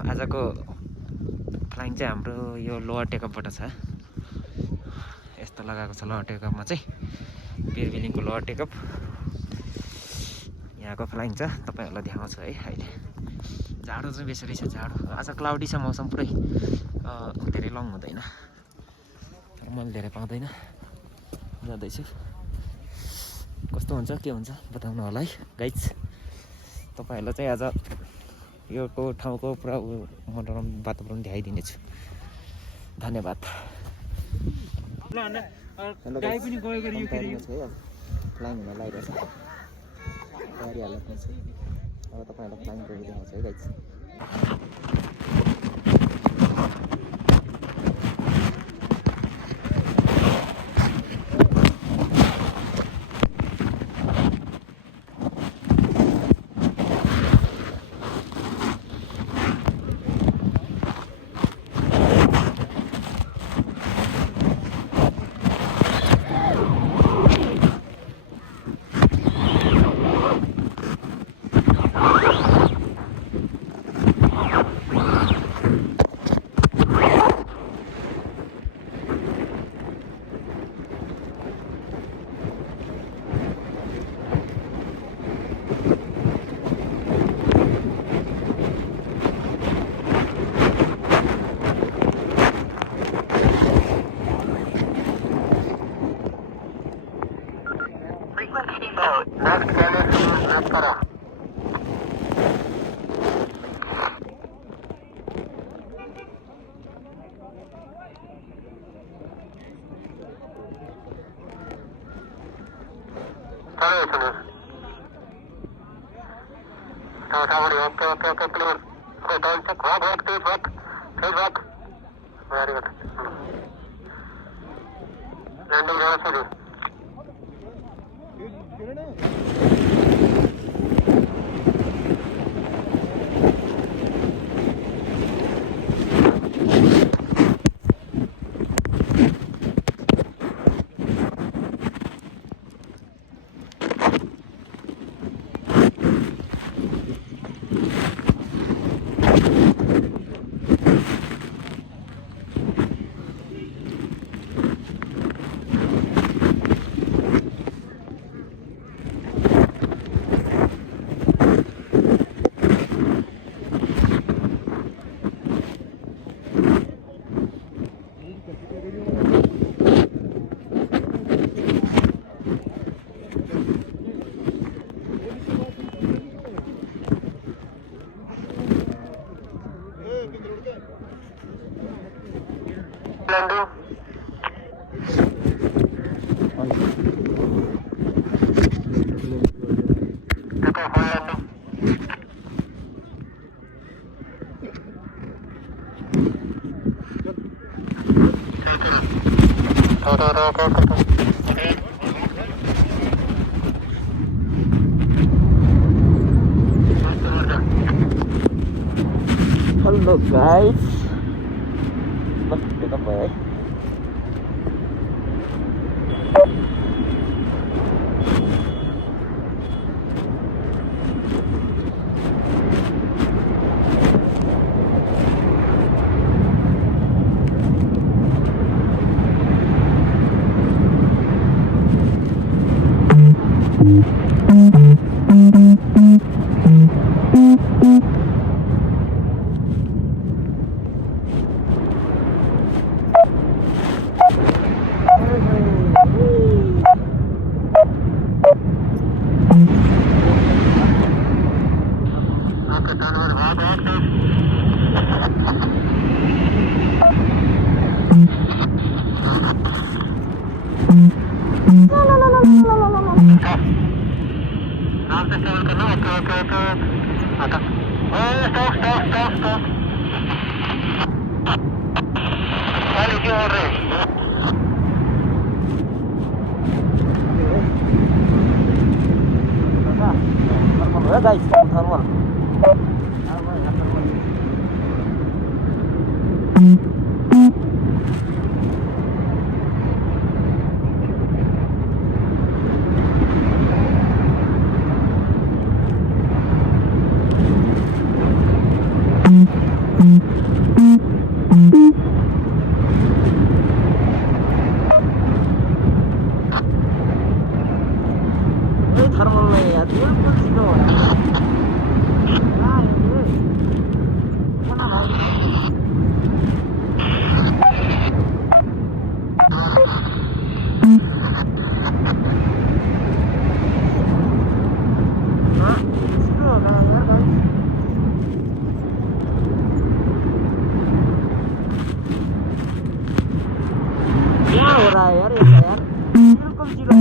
आजको फ्लाइङ चाहिँ हाम्रो यो लोवर टेकअपबाट छ। यस्तो लगाएको छ लोवर टेकअपमा चाहिँ, बिरबिलिङको लोवर टेकअप यहाँको फ्लाइङ छ। तपाईँहरूलाई देखाउँछु है। अहिले जाडो चाहिँ बेसी रहेछ, जाडो। आज क्लाउडी छ मौसम, पुरै धेरै लङ हुँदैन, मैले धेरै पाउँदैन। जाँदैछु, कस्तो हुन्छ के हुन्छ बताउनु होला है गाइज। तपाईँहरूलाई चाहिँ आज यो ठाउँको पुरा मनोरम वातावरण देखाइदिनेछु। धन्यवाद। फ्लाइङ हुन लागिरहेछ, गाडी हाल्नु छ। अब तपाईँहरूलाई फ्लाइङ गरेर देखाउँछु है guys. Hello guys, kita apa ya? Guys, normal. Thermal नहीं यार बिल्कुल जीरो हो रहा है यार ये क्या भाई हाँ जीरो हो गया यार भाई क्या हो रहा है यार ऐसा यार बिल्कुल जीरो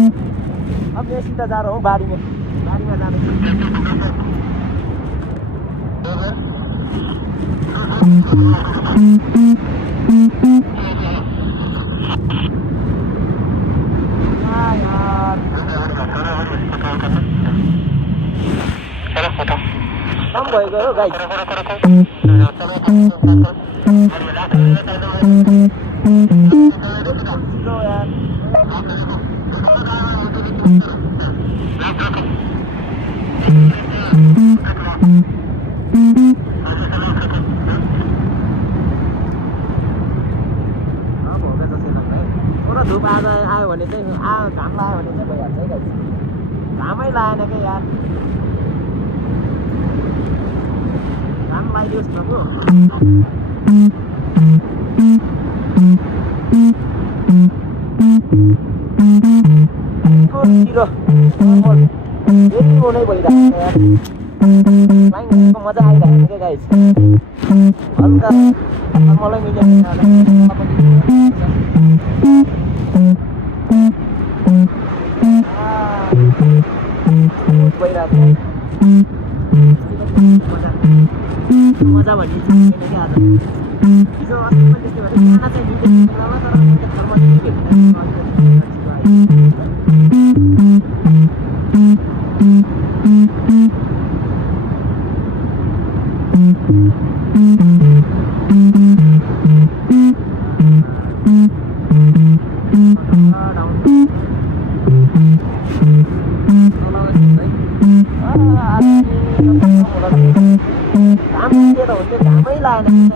अब मैं सीधा जा रहा हूँ बारी में जाने के लिए यार कम भएको हो गाइस थोड़ा धुप आज आयो भने चाहिँ घाम लाग्यो भने चाहिँ भइहाल्छ है गाइस घामै लागेन क्या यार घाम लागिदियोस् प्रभु छिरो यति हुनै भइरहेको छ यार फ्लाइङको मजा आइरहेको छ क्या गाइस हल्का मलाई मिलेको मजा भन्ने चाहिँ क्या आज हिजो अस्ति पनि त्यस्तै भयो खाना चाहिँ मिल्दैन बेलामा तर थर्मल घामै लागेन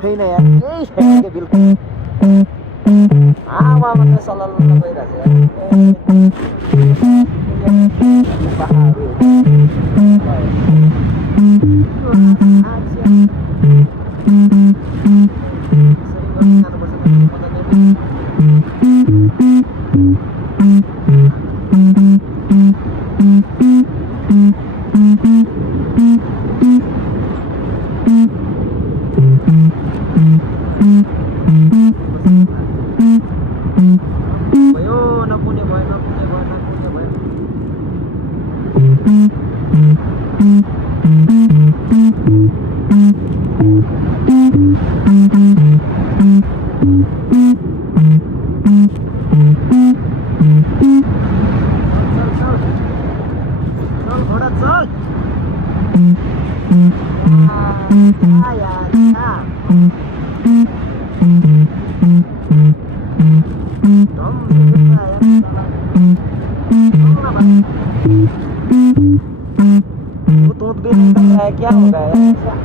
छैन यार केही छैन क्या बिल्कुल हावा मात्रै सलल गइरहेको क्या हो रहा है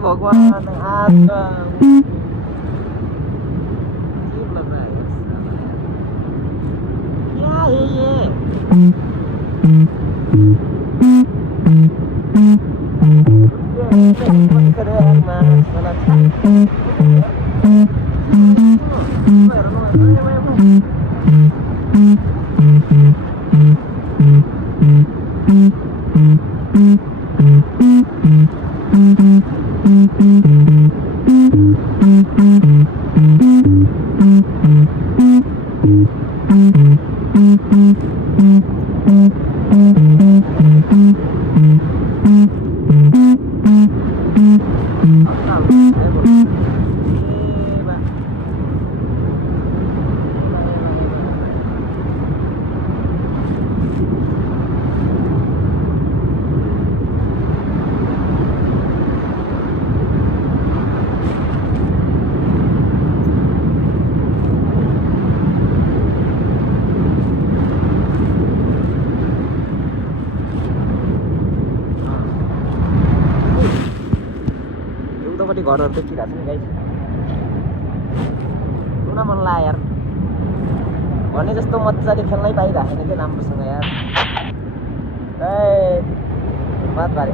भगवान आपका अजीब लग रहा है क्या घरहरु देखिरहेको छ नि गाइस पुरा मन लाग्यो यार भने जस्तो मजाले खेल्नै पाइरहेको छैन के राम्रोसँग यार ए बात बारे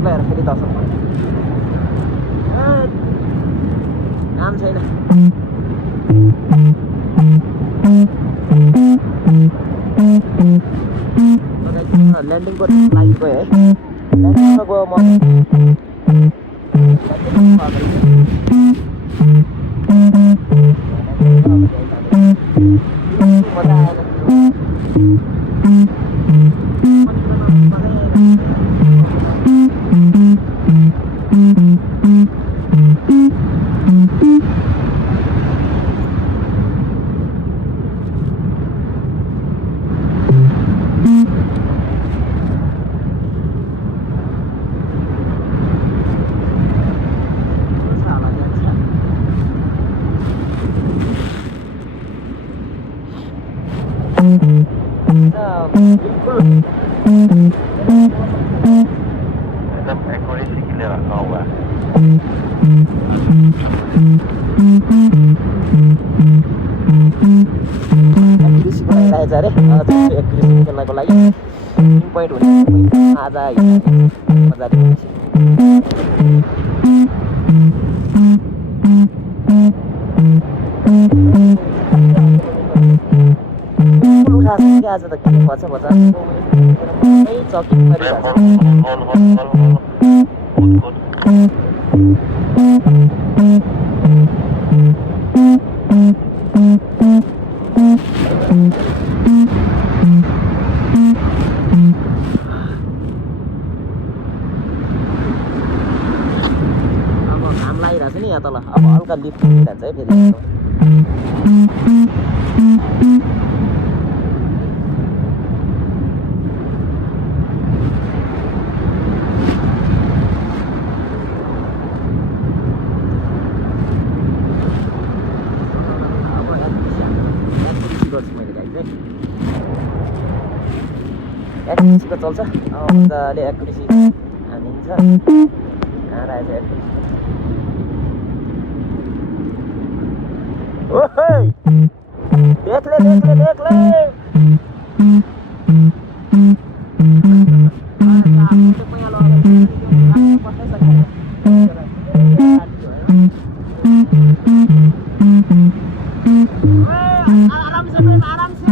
प्लेयर फेरि दर्शक काम छैन ल्यान्डिङ को लागि गयो है ल्यान्डिङमा गयो म मजा आएन एकदम एक्युरेसी के लिए रखा हुआ है एक्युरेसी बनाइरहेछ अरे एक्युरेसी खेल्नको लागि पोइन्ट हुने आज मजाले आज त के भन्छ भन्छ चकिङ अब घाम लागिरहेको छ नि यहाँ तल अब हल्का लिफ्ट जान्छ है फेरि एक्युरेसीको चल्छ मजाले एक्युरेसी हानिन्छ कहाँ रहेछ एक्युरेसी ओहे देखले आराम से